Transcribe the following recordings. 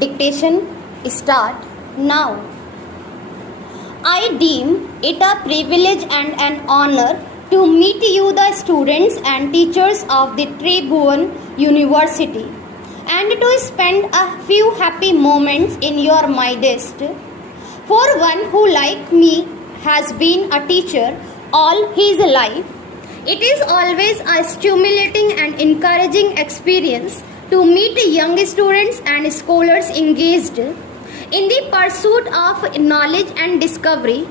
Dictation start now. I deem it a privilege and an honor to meet you, the students and teachers of the Tribhuvan University, and to spend a few happy moments in your midst. For one who, like me, has been a teacher all his life, it is always a stimulating and encouraging experience to meet young students and scholars engaged in the pursuit of knowledge and discovery.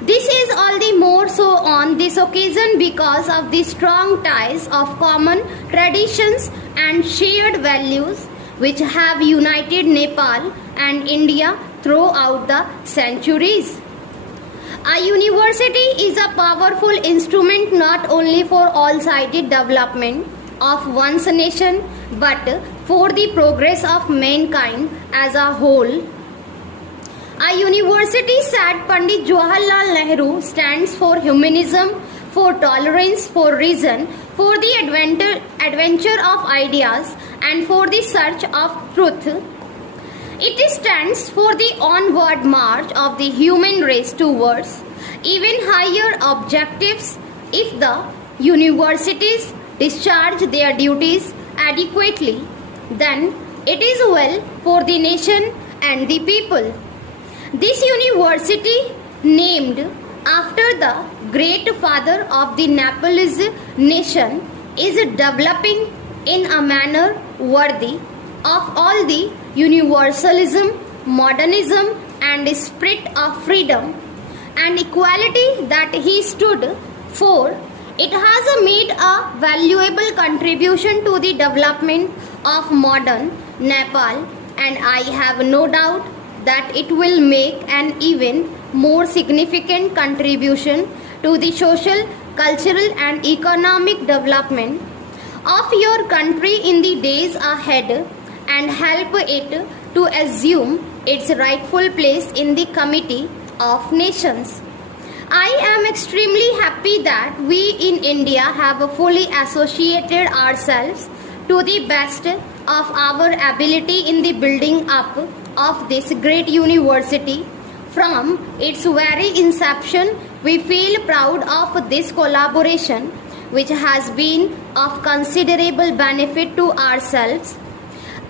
This is all the more so on this occasion because of the strong ties of common traditions and shared values which have united Nepal and India throughout the centuries. A university is a powerful instrument not only for all-sided development of one's nation but for the progress of mankind as a whole. A university, said Pandit Jawaharlal Nehru, stands for humanism, for tolerance, for reason, for the adventure of ideas and for the search of truth. It stands for the onward march of the human race towards even higher objectives. If the universities discharge their duties adequately, then it is well for the nation and the people. This university, named after the great father of the Nepalese nation, is developing in a manner worthy of all the universalism, modernism, and spirit of freedom and equality that he stood for. It has made a valuable contribution to the development of modern Nepal, and I have no doubt that it will make an even more significant contribution to the social, cultural, and economic development of your country in the days ahead and help it to assume its rightful place in the committee of nations. I am extremely happy that we in India have fully associated ourselves to the best of our ability in the building up of this great university. From its very inception, we feel proud of this collaboration, which has been of considerable benefit to ourselves.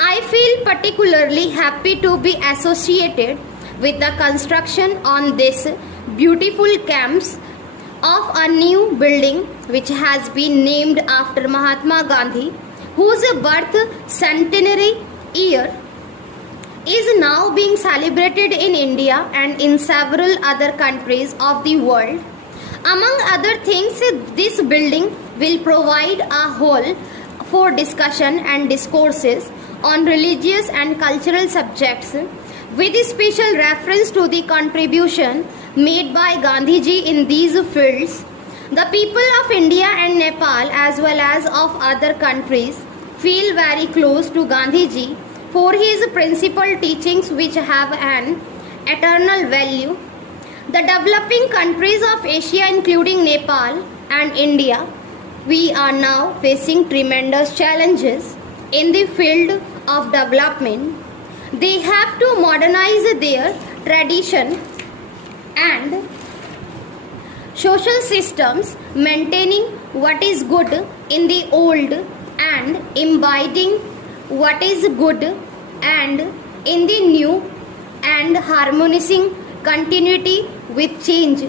I feel particularly happy to be associated with the construction on this beautiful campus of a new building which has been named after Mahatma Gandhi, whose birth centenary year is now being celebrated in India and in several other countries of the world. Among other things, this building will provide a hall for discussion and discourses on religious and cultural subjects with special reference to the contribution made by Gandhiji in these fields. The people of India and Nepal as well as of other countries feel very close to Gandhiji for his principal teachings which have an eternal value. The developing countries of Asia including Nepal and India, we are now facing tremendous challenges in the field of development. They have to modernize their tradition and social systems, maintaining what is good in the old and imbibing what is good and in the new and harmonizing continuity with change.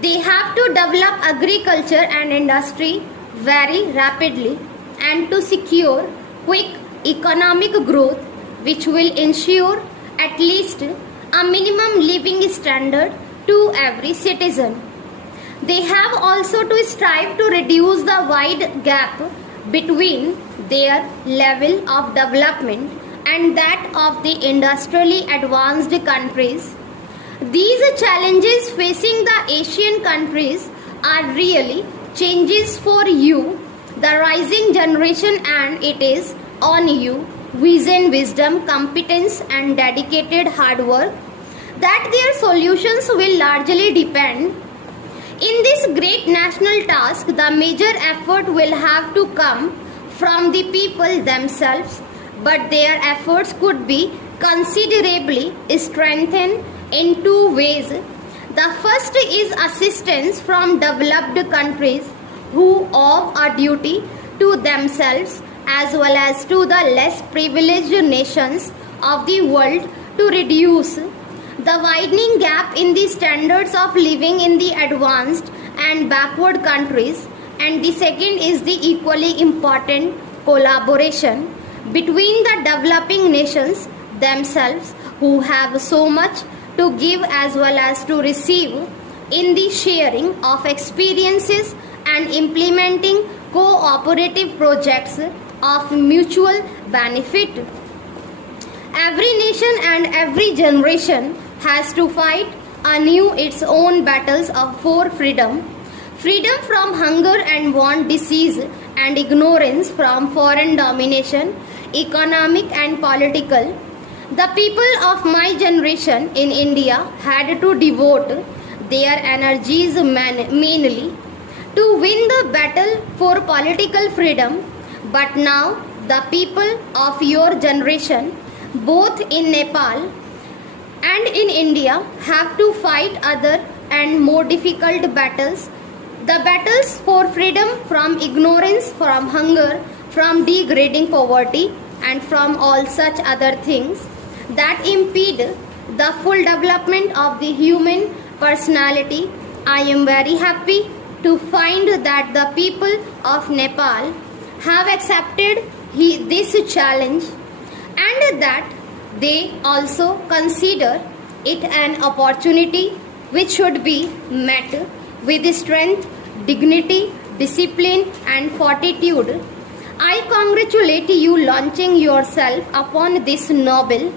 They have to develop agriculture and industry very rapidly and to secure quick economic growth which will ensure at least a minimum living standard to every citizen. They have also to strive to reduce the wide gap between their level of development and that of the industrially advanced countries. These challenges facing the Asian countries are really changes for you, the rising generation, and it is on you, vision, wisdom, competence and dedicated hard work, that their solutions will largely depend. In this great national task, the major effort will have to come from the people themselves but their efforts could be considerably strengthened in two ways. The first is assistance from developed countries who owe a duty to themselves as well as to the less privileged nations of the world to reduce the widening gap in the standards of living in the advanced and backward countries. And the second is the equally important collaboration between the developing nations themselves, who have so much to give as well as to receive, in the sharing of experiences and implementing cooperative projects of mutual benefit. Every nation and every generation has to fight anew its own battles for freedom. Freedom from hunger and want, disease and ignorance, from foreign domination, economic and political. The people of my generation in India had to devote their energies mainly to win the battle for political freedom, but now the people of your generation, both in Nepal and in India, have to fight other and more difficult battles. The battles for freedom from ignorance, from hunger, from degrading poverty, and from all such other things that impede the full development of the human personality. I am very happy to find that the people of Nepal have accepted this challenge, and that they also consider it an opportunity which should be met with strength, dignity, discipline and fortitude. I congratulate you launching yourself upon this noble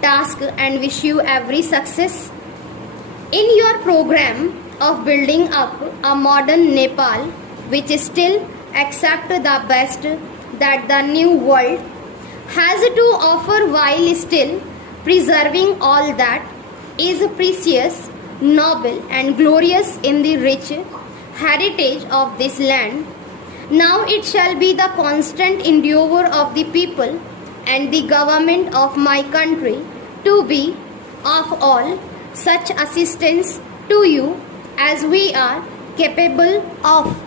task and wish you every success in your program of building up a modern Nepal which still accepts the best that the new world has to offer while still preserving all that is precious, noble and glorious in the rich heritage of this land. Now it shall be the constant endeavor of the people and the government of my country to be of all such assistance to you as we are capable of.